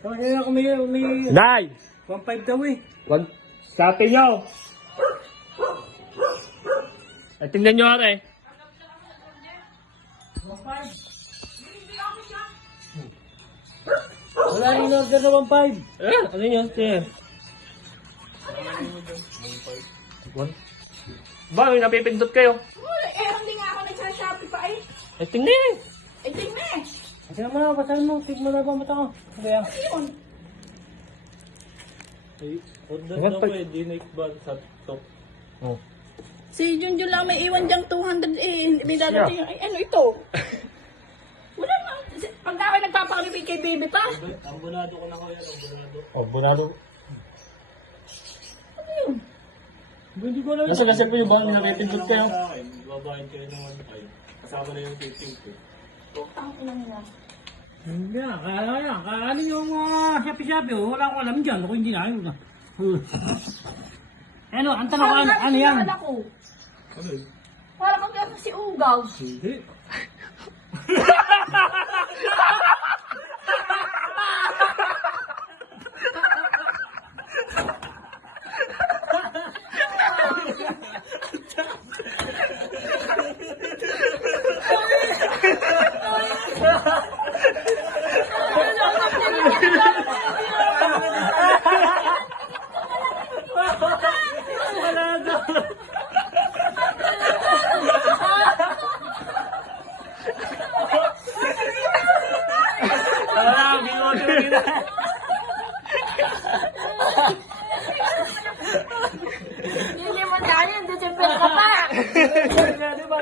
Kaya ako may Nay! 1.5 daw eh. Sa atin nyo! Tingnan nyo ate. 1.5. Wala rin order na 1.5. Ano yun? Sige. Ba, may napipindot kayo. Wala, hindi nga ako nagsashopee pa eh. Tingnan. Eh, tingnan. Kasi naman, basahin mo. Tignan mo na ba mata ko? Kaya. Ano yun? Order na ko eh. Di na ikbal sa top. Oh. Si Junjun lang may iwan diyang 200 eh. May darating yung, ano ito? Wala na. Pag ako nagpapakalipin kay baby pa. Ambulado ko na ko yan. Ambulado. Ano yun? Hindi ko alam. Kasi po yung bang napipindot kayo. Babayad kayo ng 1.5. Kasama na yung tipping ko. Putang ina nila. Hindi na. Kaya yung Shopee-Shopee. Wala akong alam dyan. Ako hindi na. Ano, ang tanong ko, ano yan? Ano yun? Para kang gano'n si Ugaw. Hindi. Hindi mo na yan. December ka pa. Di ba?